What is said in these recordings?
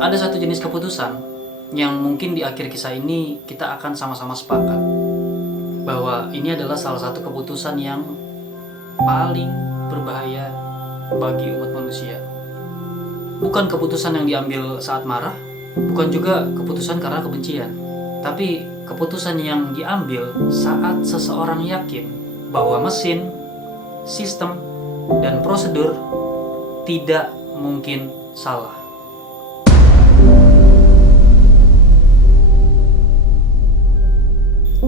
Ada satu jenis keputusan yang mungkin di akhir kisah ini kita akan sama-sama sepakat bahwa ini adalah salah satu keputusan yang paling berbahaya bagi umat manusia. Bukan keputusan yang diambil saat marah, bukan juga keputusan karena kebencian, tapi keputusan yang diambil saat seseorang yakin bahwa mesin, sistem, dan prosedur tidak mungkin salah.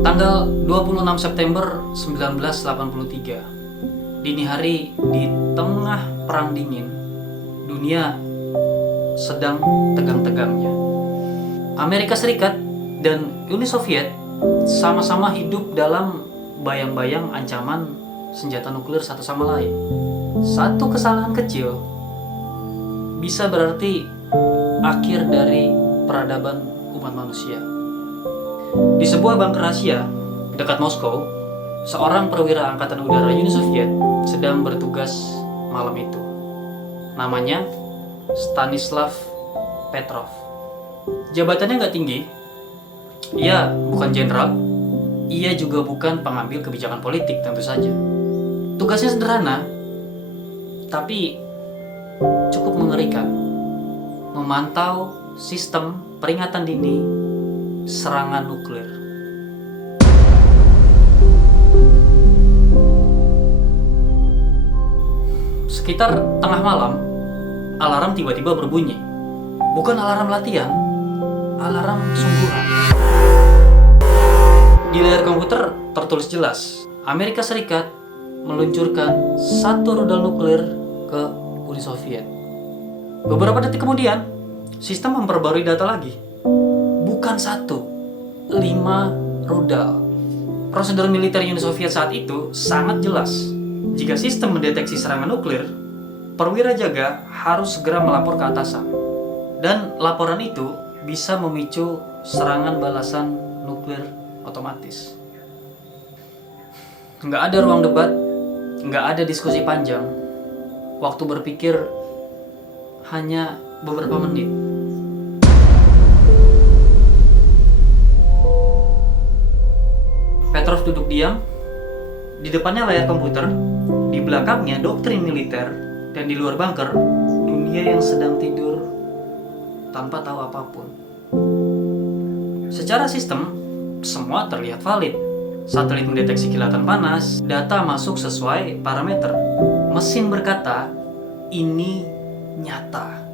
Tanggal 26 September 1983, dini hari di tengah perang dingin, dunia sedang tegang-tegangnya. Amerika Serikat dan Uni Soviet sama-sama hidup dalam bayang-bayang ancaman senjata nuklir satu sama lain. Satu kesalahan kecil bisa berarti akhir dari peradaban umat manusia. Di sebuah bunker rahasia dekat Moskow, seorang perwira angkatan udara Uni Soviet sedang bertugas malam itu. Namanya Stanislav Petrov. Jabatannya nggak tinggi. Ia bukan jenderal. Ia juga bukan pengambil kebijakan politik, tentu saja. Tugasnya sederhana, tapi cukup mengerikan. Memantau sistem peringatan dini serangan nuklir. Sekitar tengah malam, alarm tiba-tiba berbunyi. Bukan alarm latihan, alarm sungguhan. Di layar komputer tertulis jelas, Amerika Serikat meluncurkan satu rudal nuklir ke Uni Soviet. Beberapa detik kemudian, sistem memperbarui data lagi. Bukan satu, 5 rudal. Prosedur militer Uni Soviet saat itu sangat jelas. Jika sistem mendeteksi serangan nuklir, perwira jaga harus segera melapor ke atasan. Dan laporan itu bisa memicu serangan balasan nuklir otomatis. Nggak ada ruang debat, nggak ada diskusi panjang. Waktu berpikir hanya beberapa menit. Petrov duduk diam, di depannya layar komputer, di belakangnya doktrin militer, dan di luar bunker, dunia yang sedang tidur tanpa tahu apapun. Secara sistem, semua terlihat valid. Satelit mendeteksi kilatan panas, data masuk sesuai parameter. Mesin berkata, ini nyata.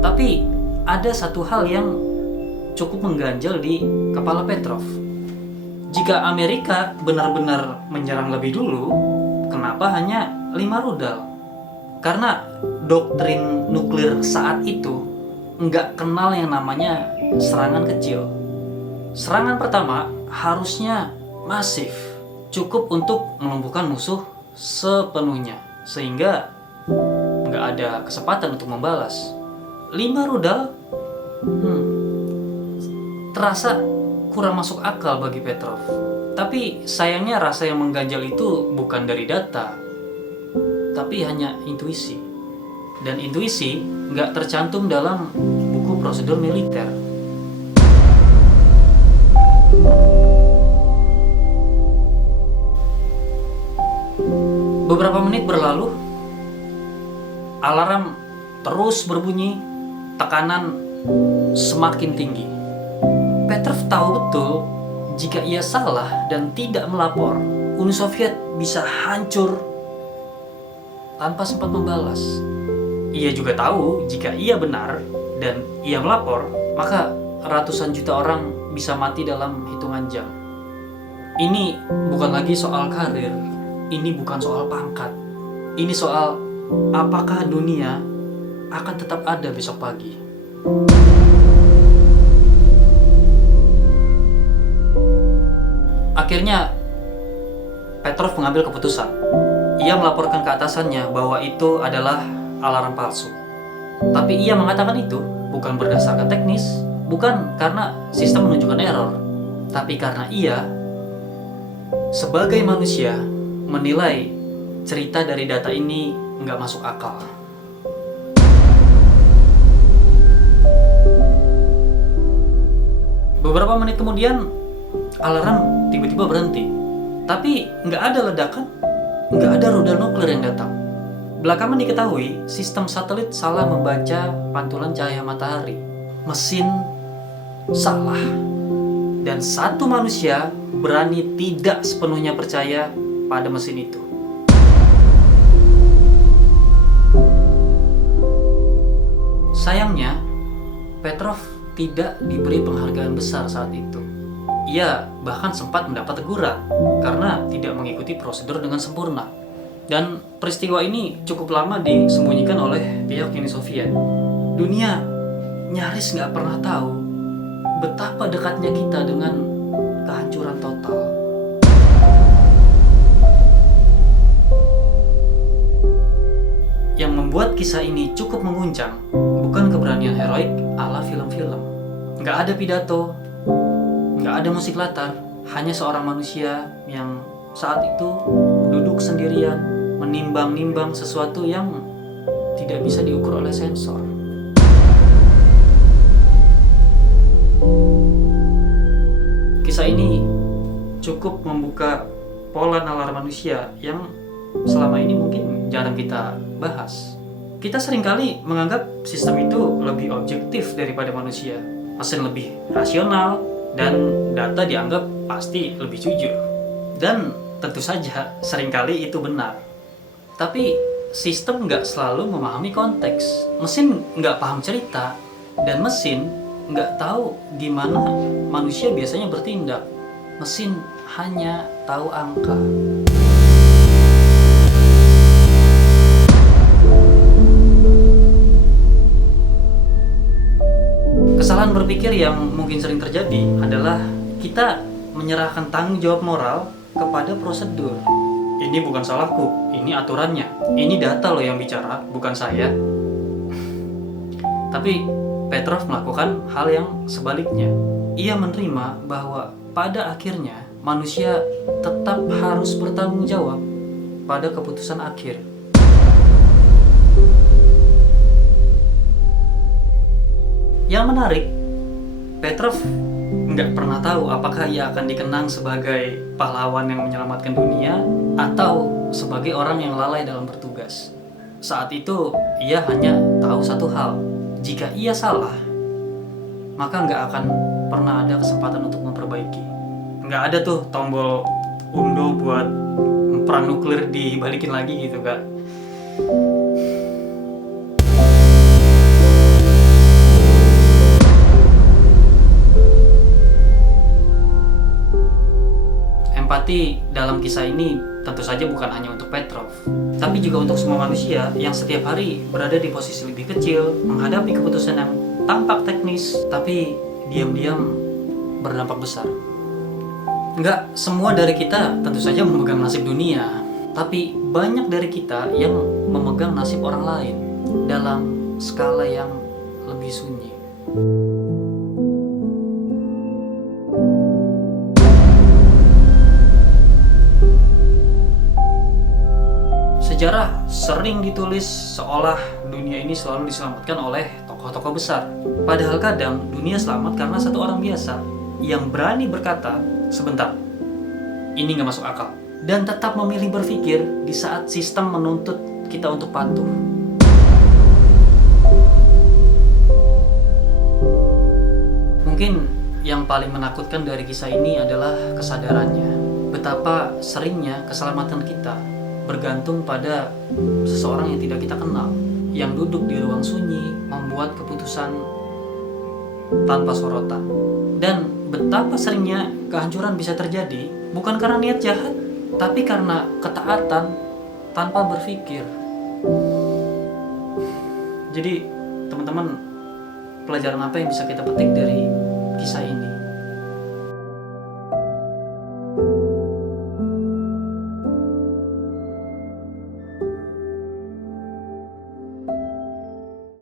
Tapi ada satu hal yang cukup mengganjal di kepala Petrov. Jika Amerika benar-benar menyerang lebih dulu, kenapa hanya 5 rudal? Karena doktrin nuklir saat itu nggak kenal yang namanya serangan kecil. Serangan pertama harusnya masif, cukup untuk melumpuhkan musuh sepenuhnya, sehingga nggak ada kesempatan untuk membalas. 5 rudal terasa kurang masuk akal bagi Petrov. Tapi sayangnya rasa yang mengganjal itu bukan dari data, tapi hanya intuisi. Dan intuisi nggak tercantum dalam buku prosedur militer. Beberapa menit berlalu, alarm terus berbunyi, tekanan semakin tinggi. Petrov tahu betul jika ia salah dan tidak melapor, Uni Soviet bisa hancur tanpa sempat membalas. Ia juga tahu jika ia benar dan ia melapor, maka ratusan juta orang bisa mati dalam hitungan jam. Ini bukan lagi soal karir, ini bukan soal pangkat. Ini soal apakah dunia akan tetap ada besok pagi. Akhirnya Petrov mengambil keputusan. Ia melaporkan ke atasannya bahwa itu adalah alarm palsu. Tapi ia mengatakan itu bukan berdasarkan teknis, bukan karena sistem menunjukkan error, tapi karena ia sebagai manusia menilai cerita dari data ini nggak masuk akal. Beberapa menit kemudian, alarm tiba-tiba berhenti. Tapi nggak ada ledakan, nggak ada rudal nuklir yang datang. Belakangan diketahui, sistem satelit salah membaca pantulan cahaya matahari. Mesin salah. Dan satu manusia berani tidak sepenuhnya percaya pada mesin itu. Sayangnya, Petrov tidak diberi penghargaan besar saat itu. Ia bahkan sempat mendapat teguran karena tidak mengikuti prosedur dengan sempurna. Dan peristiwa ini cukup lama disembunyikan oleh pihak Uni Soviet. Dunia nyaris nggak pernah tahu betapa dekatnya kita dengan kehancuran total. Yang membuat kisah ini cukup mengguncang bukan keberanian heroik ala film-film. Nggak ada pidato, nggak ada musik latar, hanya seorang manusia yang saat itu duduk sendirian menimbang-nimbang sesuatu yang tidak bisa diukur oleh sensor. Kisah ini cukup membuka pola nalar manusia yang selama ini mungkin jarang kita bahas. Kita seringkali menganggap sistem itu lebih objektif daripada manusia. Mesin lebih rasional dan data dianggap pasti lebih jujur. Dan tentu saja seringkali itu benar. Tapi sistem nggak selalu memahami konteks. Mesin nggak paham cerita, dan mesin nggak tahu gimana manusia biasanya bertindak. Mesin hanya tahu angka. Kesalahan berpikir yang mungkin sering terjadi adalah kita menyerahkan tanggung jawab moral kepada prosedur. Ini bukan salahku, ini aturannya. Ini data loh yang bicara, bukan saya. Tapi Petrov melakukan hal yang sebaliknya. Ia menerima bahwa pada akhirnya manusia tetap harus bertanggung jawab pada keputusan akhir. Yang menarik, Petrov nggak pernah tahu apakah ia akan dikenang sebagai pahlawan yang menyelamatkan dunia atau sebagai orang yang lalai dalam bertugas. Saat itu, ia hanya tahu satu hal. Jika ia salah, maka nggak akan pernah ada kesempatan untuk memperbaiki. Nggak ada tuh tombol undo buat perang nuklir dibalikin lagi gitu, Kak. Empati dalam kisah ini tentu saja bukan hanya untuk Petrov, tapi juga untuk semua manusia yang setiap hari berada di posisi lebih kecil, menghadapi keputusan yang tampak teknis, tapi diam-diam berdampak besar. Enggak semua dari kita tentu saja memegang nasib dunia, tapi banyak dari kita yang memegang nasib orang lain dalam skala yang lebih sunyi. Sejarah sering ditulis seolah dunia ini selalu diselamatkan oleh tokoh-tokoh besar. Padahal kadang dunia selamat karena satu orang biasa yang berani berkata, sebentar, ini gak masuk akal. Dan tetap memilih berpikir di saat sistem menuntut kita untuk patuh. Mungkin yang paling menakutkan dari kisah ini adalah kesadarannya. Betapa seringnya keselamatan kita bergantung pada seseorang yang tidak kita kenal, yang duduk di ruang sunyi, membuat keputusan tanpa sorotan. Dan betapa seringnya kehancuran bisa terjadi bukan karena niat jahat, tapi karena ketaatan tanpa berpikir. Jadi, teman-teman, pelajaran apa yang bisa kita petik dari kisah ini?